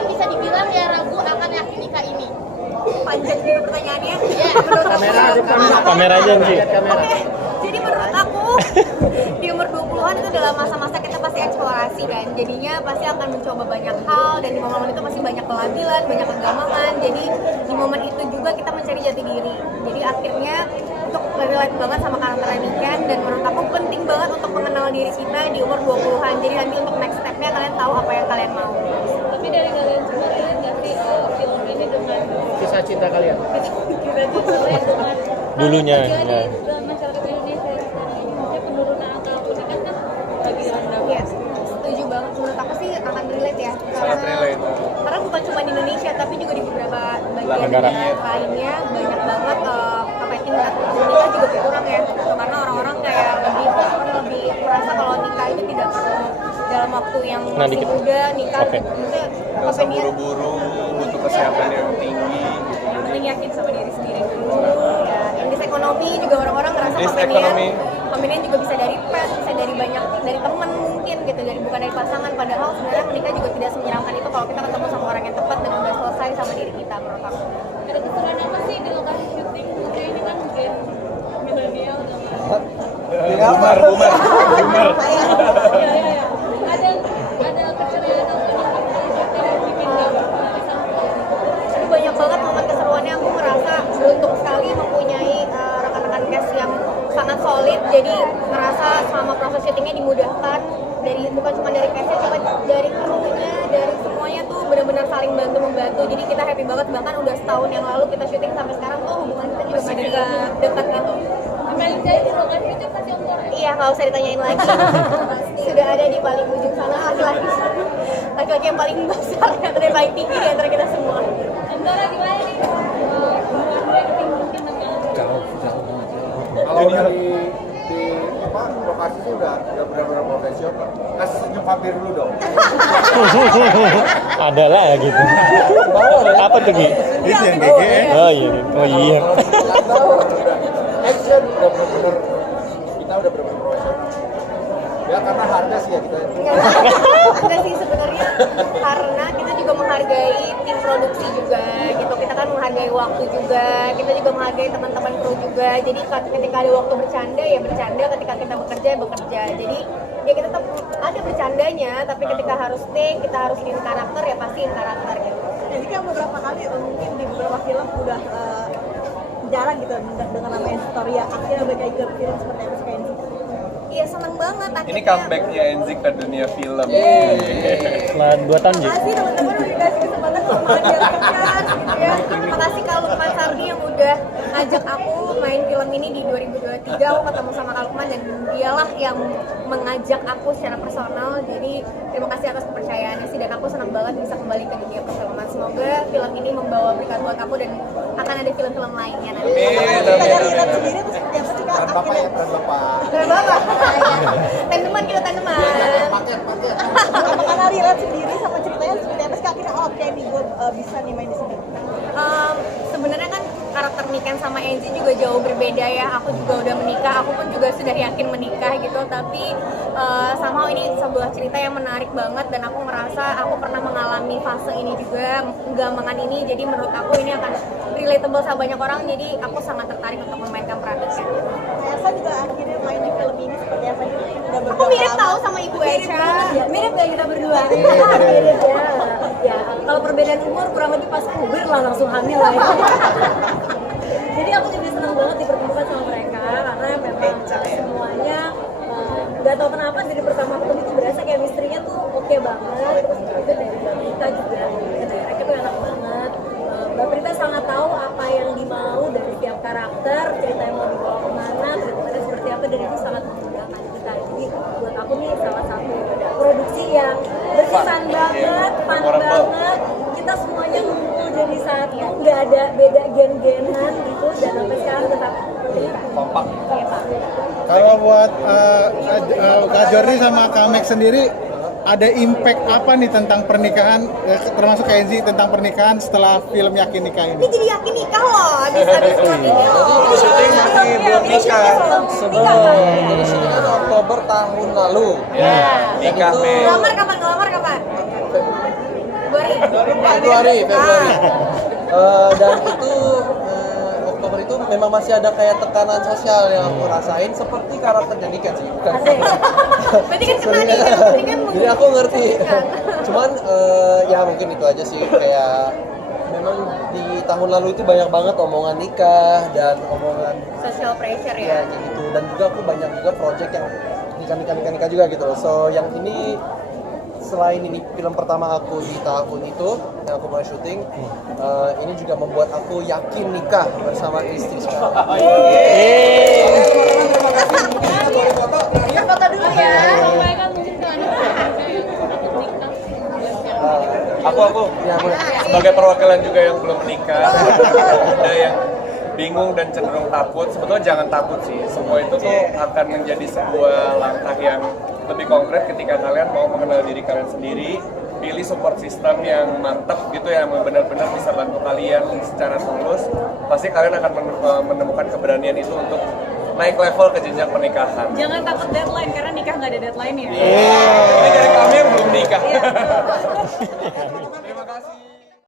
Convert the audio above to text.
mungkin bisa dibilang ya ragu akan yakin nikah ini? Panjang juga pertanyaannya. Iya. Kamera aja sih. Oke, jadi menurut aku di umur 20-an itu adalah masa-masa kita pasti eksplorasi kan. Jadinya pasti akan mencoba banyak hal dan di momen itu pasti banyak kelabilan, banyak kegamangan. Jadi di momen itu juga kita mencari jati diri. Jadi akhirnya untuk relate banget sama karakter Niken dan menurut aku penting banget untuk mengenal diri kita di umur 20-an. Jadi nanti untuk next step-nya kalian tahu apa yang kalian mau. Tapi dari kalian semua relate nggak sih film ini dengan Kisah cinta kalian. kira-kira dengan Dulunya, terjadi ya. dalam masyarakat Indonesia sekarang ini, maksudnya penurunan angka pernikahan kan lagi rendah. Iya, setuju banget. Menurut aku sih akan relate ya. Sangat relate. Karena bukan cuma di Indonesia, tapi juga di beberapa bagian Negara. lainnya banyak banget apa ya, tingkat nikah juga berkurang ya. Karena orang-orang kayak lebih merasa kalau nikah itu tidak perlu dalam waktu yang Nah, masih dikit. muda nikah. Oke. Maksudnya Nggak usah buru-buru, butuh kesehatan yang tinggi. yang penting yakin sama diri sendiri dulu. Ya, indeks ekonomi juga orang-orang ngerasa Indeks pembelian ekonomi. juga bisa dari pet, bisa dari banyak dari teman mungkin gitu, dari bukan dari pasangan. Padahal sebenarnya menikah juga tidak menyeramkan itu kalau kita ketemu sama orang yang tepat dan udah selesai sama diri kita menurut aku. Ada keseruan apa sih di lokasi syuting? Maksudnya ini kan gen milenial dengan Boomer. ya. Ada keceriaan atau syuting yang bikin gak bisa Tapi banyak banget momen keseruannya. Aku merasa beruntung sekali mempunyai rekan-rekan cast yang sangat solid. Jadi merasa selama proses syutingnya dimudahkan, dari bukan cuma dari castnya, cuma dari krunya, dari semuanya tuh benar-benar saling bantu membantu. Jadi kita happy banget, bahkan udah setahun yang lalu kita syuting sampai sekarang tuh hubungan kita juga masih dekat gitu. Melisa di lokasi itu pasti umur ya? Iya, nggak usah ditanyain lagi. Sudah ada di paling ujung sana laki-laki yang paling besar dan paling tinggi di antara kita semua. Antara gimana nih? Hubungan gue mungkin dengan Kalau di apa lokasi sih udah benar-benar profesional. Kasih senyum vampir dulu dong. Ada lah gitu. Apa tuh Gi? Itu yang GG. Oh iya. Oh iya. Action udah benar-benar kita udah benar-benar profesional. Ya karena harga sih ya kita. Enggak sih sebenarnya, karena kita juga menghargai tim produksi juga gitu. Kita kan menghargai waktu juga, kita juga menghargai teman-teman kru juga. Jadi ketika ada waktu bercanda ya bercanda, ketika kita bekerja ya bekerja. Jadi ya kita tetap ada bercandanya, tapi ketika harus take, kita harus in karakter ya pasti in karakter gitu. Jadi kan beberapa kali mungkin di beberapa film udah jarang gitu dengan nama Historia, akhirnya balik lagi ke film seperti apa kayak ini. Iya seneng banget akhirnya. Ini comebacknya Enzik ke dunia film. Setelah 2 tahun Ji. Makasih teman-teman udah dikasih kesempatan untuk makan di Alkemkas gitu ya. Makasih Kak Lukman Sardi yang udah ngajak aku main film ini di 2023. Aku ketemu sama Kak Lukman dan dialah yang mengajak aku secara personal. Jadi terima kasih atas kepercayaannya sih, dan aku senang banget bisa kembali ke dunia perfilman. Semoga film ini membawa berkat buat aku dan akan ada film-film lainnya nanti. Kita dari Irat sendiri tuh seperti apa sih Kak? Peran bapak ya, peran bapak. Keren banget. Tandeman kita tandeman. Paket. Karena Irat sendiri sama ceritanya seperti apa sih Kak? Akhirnya oke nih gue bisa nih main di sini. Sebenarnya kan karakter Niken sama Enzi juga jauh berbeda ya. Aku juga udah menikah, aku pun juga sudah yakin menikah gitu. Tapi somehow ini sebuah cerita yang menarik banget dan aku merasa aku pernah mengalami fase ini juga, gambangan ini. Jadi menurut aku ini akan relatable sama banyak orang. Jadi aku sangat tertarik untuk memainkan peran Niken. Elsa juga akhirnya main di film ini seperti apa sih? Udah Aku mirip tahu sama Ibu Echa. Mirip gak kita berdua? Mirip ya. Ya, kalau perbedaan umur kurang lebih pas puber lah langsung hamil lah ya. Jadi aku juga senang banget dipertemukan sama mereka karena memang semuanya nggak tahu kenapa dari pertama ketemu tuh berasa kayak misterinya tuh oke banget. Terus juga dari Mbak Prita juga mereka tuh enak banget. Mbak Prita sangat tahu apa yang dimau dari tiap karakter, cerita yang mau dibawa kemana, ceritanya seperti apa, dan itu sangat memudahkan kita. Jadi buat aku nih salah satu produksi yang berkesan banget, fun banget. Kita semuanya ngumpul jadi satu, nggak ada beda gen-genan gitu, dan sampai sekarang tetap Kompak. Kalau buat Kak Jordi sama Kak Mek sendiri ada impact apa nih tentang pernikahan, termasuk Enzi tentang pernikahan setelah film Yakin Nikah Ini ini? jadi yakin nikah loh, habis film ini loh. Syuting masih belum nikah. Jadi syutingnya Oktober tahun lalu. Ya, nikah Mei. Ngelamar kapan? 2023. Februari. Dan itu Oktober itu memang masih ada kayak tekanan sosial yang aku rasain seperti karakternya Nika sih, bukan? Berarti kan kena nih, berarti kan Jadi aku ngerti. Cuman ya mungkin itu aja sih, kayak memang di tahun lalu itu banyak banget omongan nikah dan omongan social pressure ya ya. kayak gitu, dan juga aku banyak juga project yang nikah juga gitu. So yang ini selain ini film pertama aku di tahun itu yang aku mulai syuting, ini juga membuat aku yakin nikah bersama istri sekarang. Foto dulu ya. Sampaikan mungkin ke anak-anaknya yang takut nikah. Aku Ya, boleh. sebagai perwakilan juga yang belum menikah, ada yang bingung dan cenderung takut. Sebetulnya jangan takut sih, semua itu tuh akan menjadi sebuah langkah yang lebih konkret ketika kalian mau mengenal diri kalian sendiri, pilih support system yang mantap gitu ya, yang benar-benar bisa bantu kalian secara tulus. Pasti kalian akan menemukan keberanian itu untuk naik level ke jenjang pernikahan. Jangan takut deadline karena nikah nggak ada deadline ya. Ini dari kami yang belum nikah.